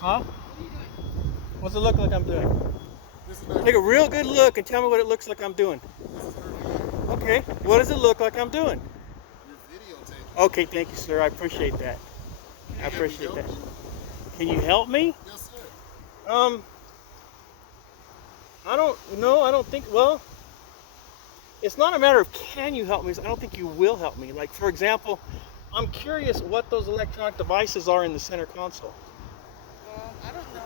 Huh? What's it look like I'm doing? Take a real good look and tell me what it looks like I'm doing. Okay, what does it look like I'm doing? Okay, thank you, sir. I appreciate that. I appreciate that. Can you help me? Yes, sir. I don't know. I don't think, well, it's not a matter of can you help me. I don't think you will help me. Like, for example, I'm curious what those electronic devices are in the center console. I don't know.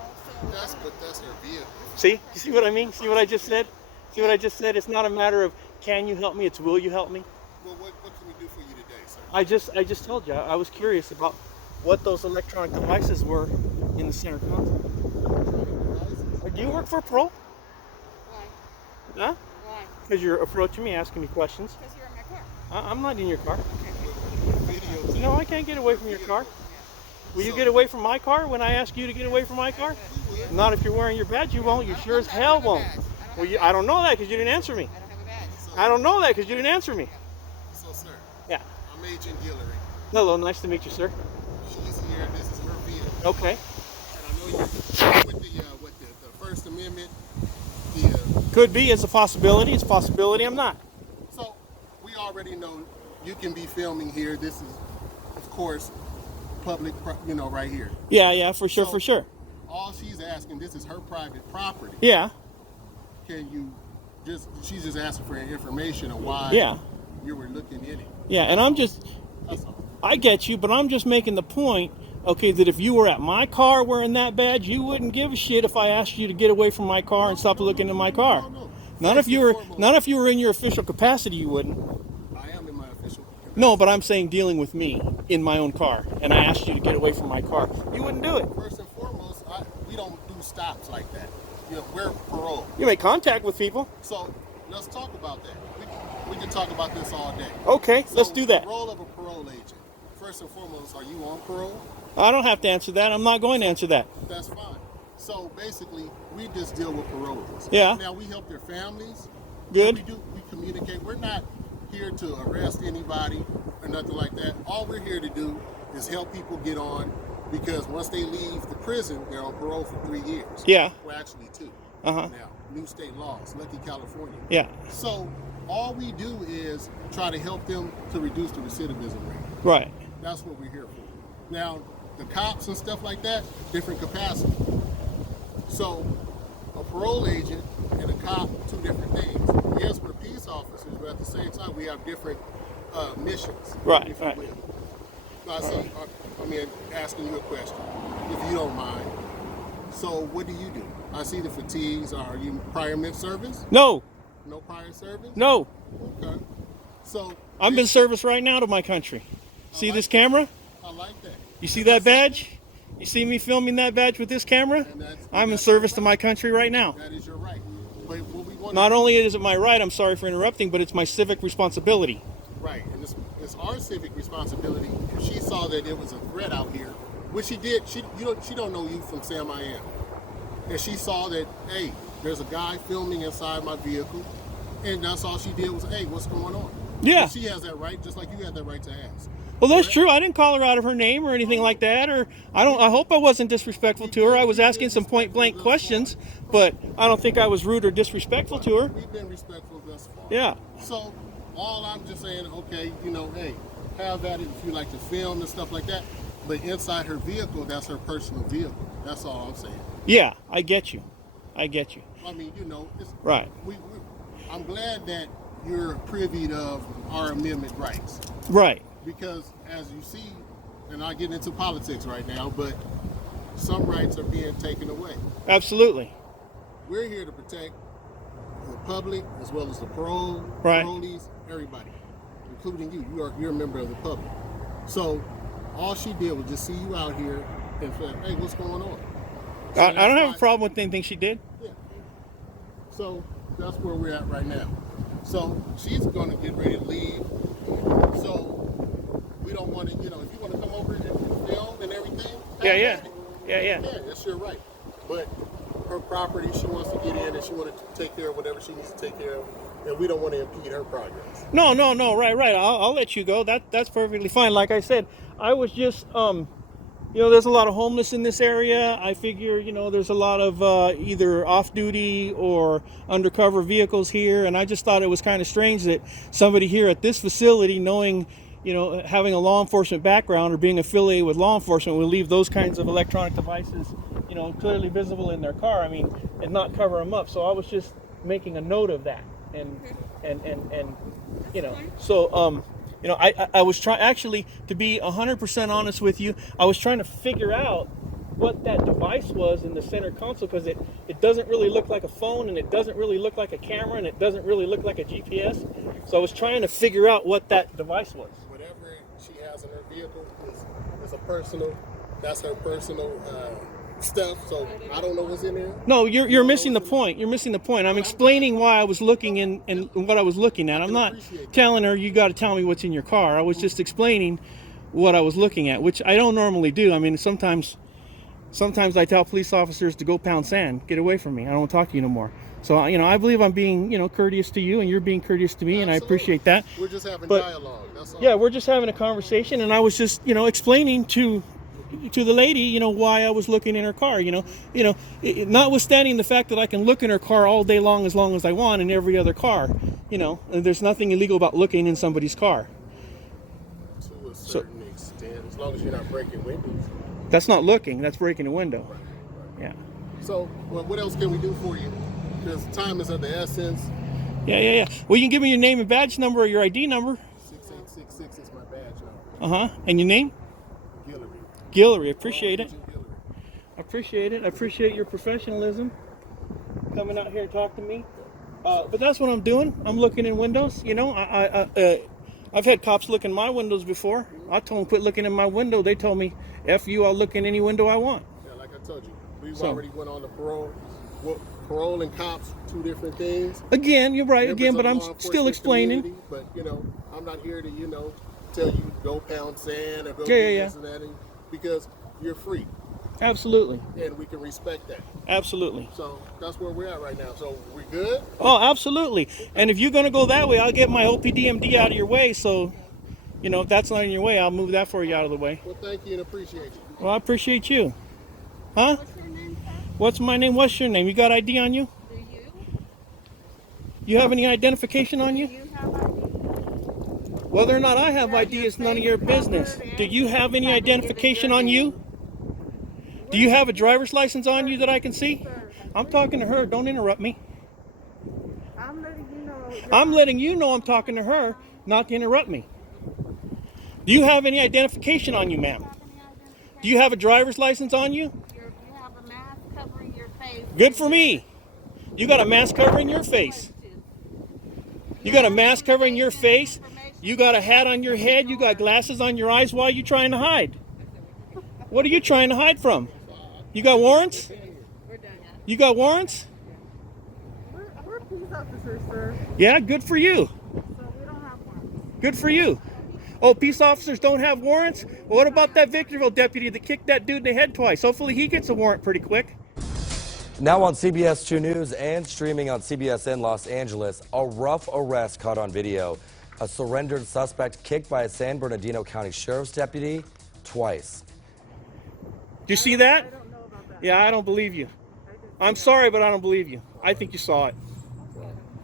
But that's her vehicle. See? You see what I mean? See what I just said? See what I just said? It's not a matter of can you help me, it's will you help me? Well, what can we do for you today, sir? I just told you. I was curious about what those electronic devices were in the center console. Do you work for parole? Why? Huh? Why? Because you're approaching me, asking me questions. Because you're in my car. I'm not in your car. Videotape. No, I can't get away from your car. Will you get away from my car when I ask you to get away from my car? Not if you're wearing your badge, you won't. You sure as hell won't. Well, I don't know that because you didn't answer me. I don't have a badge. I don't know that because you didn't answer me. So, sir. Yeah. I'm Agent Gillary. Hello, nice to meet you, sir. She's here. This is her vehicle. Okay. And I know you're with the First Amendment. Could be. It's a possibility. It's a possibility. I'm not. So, we already know you can be filming here. This is, of course, public, right here. Yeah, for sure, So, for sure. All she's asking, this is her private property. Yeah. Can you she's just asking for information on why you were looking in it. Yeah, and That's all. I get you, but I'm just making the point, okay, that if you were at my car wearing that badge, you wouldn't give a shit if I asked you to get away from my car and stop looking in my car. No. Not if you were in your official capacity, you wouldn't. I am in my official capacity. No, but I'm saying dealing with me in my own car, and I asked you to get away from my car. You wouldn't do it. First and foremost, we don't do stops like that. We're parole. You make contact with people. So let's talk about that. We can talk about this all day. Okay, So let's do that. The role of a parole agent. First and foremost, are you on parole? I don't have to answer that. I'm not going to answer that. That's fine. So basically, we just deal with parolees. Yeah. Now we help their families. Good. We communicate. We're not here to arrest anybody or nothing like that. All we're here to do is help people get on, because once they leave the prison, they're on parole for 3 years. Yeah. Well, actually 2. Uh-huh. Now, new state laws, lucky California. Yeah. So all we do is try to help them to reduce the recidivism rate. Right. That's what we're here for. Now, the cops and stuff like that, different capacity. So a parole agent and a cop, 2 different things. Yes, we're peace officers, but at the same time, we have different missions. Right, if you right. will. Now, asking you a question, if you don't mind. So what do you do? I see the fatigues. Are you prior mid service? No. No prior service? No. Okay. So I'm in service right now to my country. See this camera? I like that. You see that badge? You see me filming that badge with this camera? I'm in service to my country right now. That is your right. But what we want Not only is it my right, I'm sorry for interrupting, but it's my civic responsibility. right, and it's our civic responsibility. If she saw that there was a threat out here, which she did, she don't know you from Sam I Am, and she saw that, hey, there's a guy filming inside my vehicle, and that's all she did was, hey, what's going on? Yeah. And she has that right, just like you had that right to ask. Well, that's true. I didn't call her out of her name or anything like that, or I hope I wasn't disrespectful to her. I was asking some point blank questions, but I don't think I was rude or disrespectful to her. We've been respectful thus far. Yeah. So all I'm just saying, okay, hey, have that if you like to film and stuff like that. But inside her vehicle, that's her personal vehicle. That's all I'm saying. Yeah, I get you. I get you. I mean, it's Right. I'm glad that you're privy of our amendment rights. Right. Because as you see, and I get into politics right now, but some rights are being taken away. Absolutely. We're here to protect the public as well as the parolees, everybody, including you. You're a member of the public. So all she did was just see you out here and say, hey, what's going on? So I don't have a problem with anything she did. Yeah. So that's where we're at right now. So she's going to get ready to leave. So we don't want to, if you want to come over and film and everything. Yeah. Yeah, that's your right. But her property. She wants to get in and she wants to take care of whatever she needs to take care of, and we don't want to impede her progress. No, right. I'll let you go. That's perfectly fine. Like I said, I was just there's a lot of homeless in this area. I figure, there's a lot of either off-duty or undercover vehicles here, and I just thought it was kind of strange that somebody here at this facility, knowing, having a law enforcement background or being affiliated with law enforcement, would leave those kinds of electronic devices, clearly visible in their car. I mean, and not cover them up. So I was just making a note of that, and so. I was trying, actually, to be 100% honest with you, I was trying to figure out what that device was in the center console, because it doesn't really look like a phone, and it doesn't really look like a camera, and it doesn't really look like a GPS. So I was trying to figure out what that device was. Whatever she has in her vehicle is a personal, that's her personal stuff, so I don't know what's in there. No, you're missing the point. You're missing the point. I'm explaining why I was looking and what I was looking at. I'm not telling her you got to tell me what's in your car. I was just explaining what I was looking at, which I don't normally do. I mean, sometimes I tell police officers to go pound sand, get away from me. I don't want to talk to you no more. So I believe I'm being courteous to you, and you're being courteous to me. Absolutely. And I appreciate that. We're just having dialogue. That's all. Yeah, we're just having a conversation, and I was just explaining to the lady, why I was looking in her car, notwithstanding the fact that I can look in her car all day long as I want in every other car, and there's nothing illegal about looking in somebody's car. To a certain extent, as long as you're not breaking windows. That's not looking, that's breaking a window. Right. Yeah. So, what else can we do for you? Because time is of the essence. Yeah. Well, you can give me your name and badge number or your ID number. 6866 is my badge number. And your name? Gillary, appreciate it. I appreciate your professionalism, coming out here and talk to me. But that's what I'm doing. I'm looking in windows. I've had cops look in my windows before. I told them quit looking in my window. They told me, "F you, I'll look in any window I want." Yeah, like I told you, we've already went on the parole. Well, parole and cops, two different things. Again, you're right. Again, but I'm still explaining. But I'm not here to tell you go pound sand or go do this and that. Because you're free. Absolutely. And we can respect that. Absolutely. So that's where we're at right now. So we good? Oh, absolutely. And if you're going to go that way, I'll get my OPDMD out of your way. So, if that's not in your way, I'll move that for you out of the way. Well, thank you and appreciate you. Well, I appreciate you. Huh? What's your name, sir? What's my name? What's your name? You got ID on you? Do you? You have any identification on you? Do you have ID? Whether or not I have ID is none of your business. Do you have any identification on you? Do you have a driver's license on you that I can see? I'm talking to her. Don't interrupt me. I'm letting you know. I'm letting you know I'm talking to her, not to interrupt me. Do you have any identification on you, ma'am? Do you have a driver's license on you? You have a mask covering your face. Good for me. You got a mask covering your face. You got a mask covering your face. You got a hat on your head. You got glasses on your eyes. Why are you trying to hide? What are you trying to hide from? You got warrants? We're done. You got warrants? We're police officers, sir. Yeah, good for you. So we don't have one. Good for you. Oh, peace officers don't have warrants? Well, what about that Victorville deputy that kicked that dude in the head twice? Hopefully he gets a warrant pretty quick. Now on CBS 2 News and streaming on CBSN Los Angeles, a rough arrest caught on video. A surrendered suspect kicked by a San Bernardino County Sheriff's deputy twice. Did you see that? Yeah, I don't believe you. I'm sorry, but I don't believe you. I think you saw it.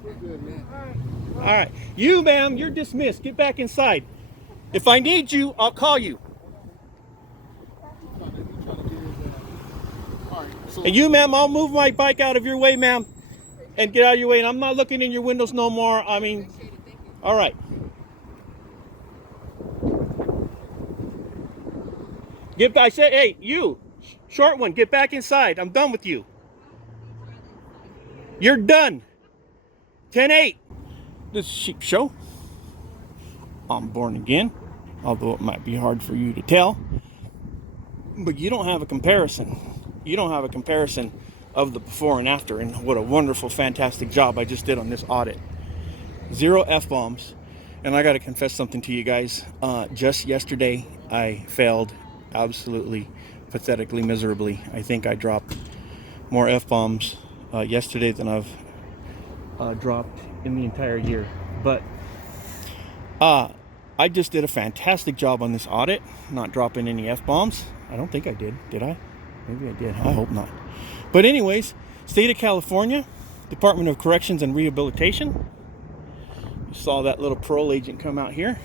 We're good, man. All right. You, ma'am, you're dismissed. Get back inside. If I need you, I'll call you. And you, ma'am, I'll move my bike out of your way, ma'am, and get out of your way. And I'm not looking in your windows no more. I mean, all right. I said, hey, you, short one, get back inside. I'm done with you. You're done. 10-8. This is Sheep Show. I'm born again, although it might be hard for you to tell. But you don't have a comparison. You don't have a comparison of the before and after, and what a wonderful, fantastic job I just did on this audit. 0 F-bombs. And I got to confess something to you guys. Just yesterday, I failed absolutely, pathetically, miserably. I think I dropped more F-bombs yesterday than I've dropped in the entire year. But I just did a fantastic job on this audit, not dropping any F-bombs. I don't think I did. Did I? Maybe I did. I hope not. But anyways, State of California, Department of Corrections and Rehabilitation. You saw that little parole agent come out here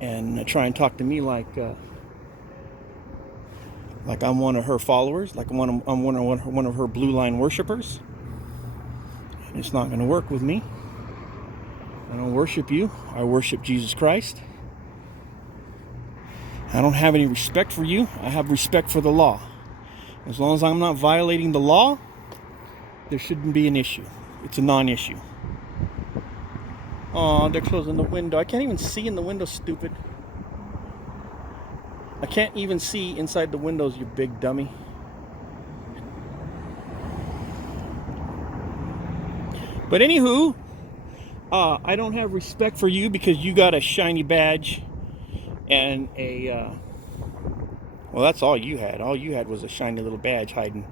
and try and talk to me like I'm one of her followers, like I'm one of her blue line worshipers. And it's not going to work with me. I don't worship you. I worship Jesus Christ. I don't have any respect for you. I have respect for the law. As long as I'm not violating the law, there shouldn't be an issue. It's a non-issue. Oh, they're closing the window. I can't even see in the window, stupid. I can't even see inside the windows, you big dummy. But anywho, I don't have respect for you because you got a shiny badge and a, well, that's all you had. All you had was a shiny little badge hiding.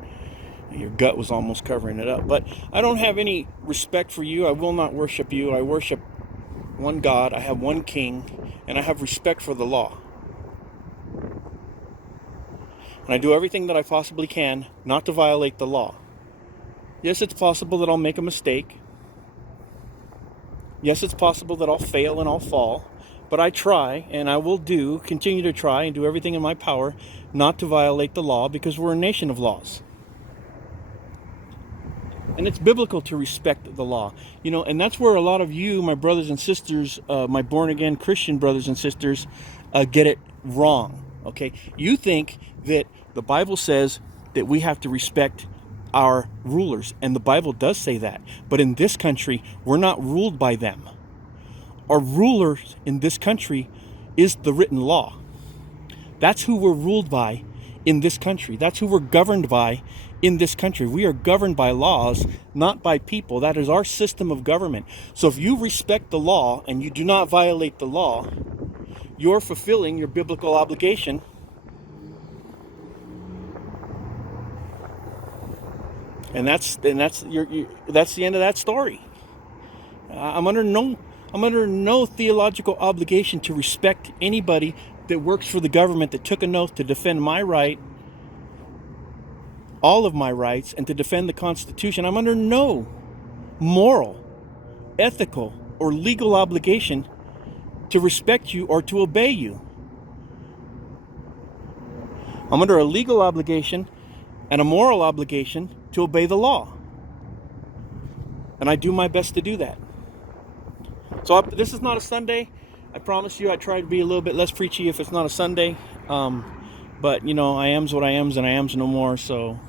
Your gut was almost covering it up. But I don't have any respect for you. I will not worship you. I worship one God. I have one king. And I have respect for the law. And I do everything that I possibly can not to violate the law. Yes, it's possible that I'll make a mistake. Yes, it's possible that I'll fail and I'll fall. But I try, and I will continue to try and do everything in my power not to violate the law, because we're a nation of laws. And it's biblical to respect the law. You know, and that's where a lot of you, my brothers and sisters, my born-again Christian brothers and sisters, get it wrong. Okay? You think that the Bible says that we have to respect our rulers, and the Bible does say that. But in this country, we're not ruled by them. Our rulers in this country is the written law. That's who we're ruled by in this country. That's who we're governed by in this country. We are governed by laws, not by people. That is our system of government. So if you respect the law and you do not violate the law, you're fulfilling your biblical obligation. And that's the end of that story. I'm under no theological obligation to respect anybody that works for the government that took an oath to defend my right, all of my rights, and to defend the Constitution. I'm under no moral, ethical, or legal obligation to respect you or to obey you. I'm under a legal obligation and a moral obligation to obey the law. And I do my best to do that. So this is not a Sunday. I promise you I try to be a little bit less preachy if it's not a Sunday. But, you know, I am's what I am's and I am's no more. So,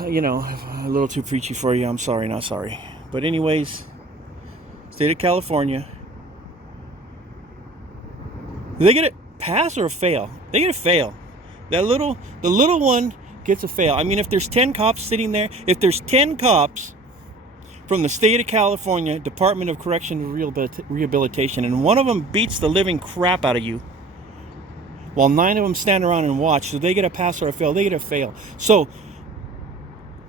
you know, a little too preachy for you. I'm sorry, not sorry. But anyways, State of California. Do they get a pass or a fail? They get a fail. The little one gets a fail. I mean, if there's 10 cops sitting there, if there's 10 cops from the State of California Department of Correction and Rehabilitation, and one of them beats the living crap out of you, while 9 of them stand around and watch, so they get a pass or a fail. They get a fail. So,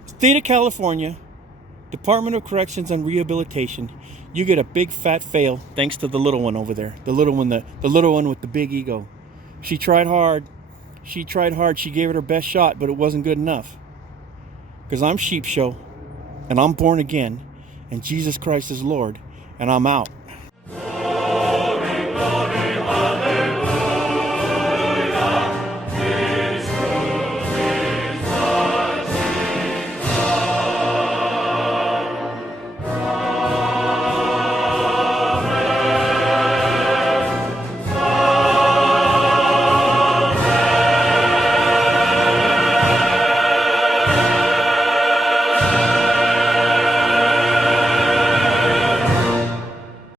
State of California Department of Corrections and Rehabilitation, you get a big fat fail thanks to the little one over there. The little one with the big ego. She tried hard. She gave it her best shot, but it wasn't good enough. Because I'm sheep show, and I'm born again, and Jesus Christ is Lord, and I'm out.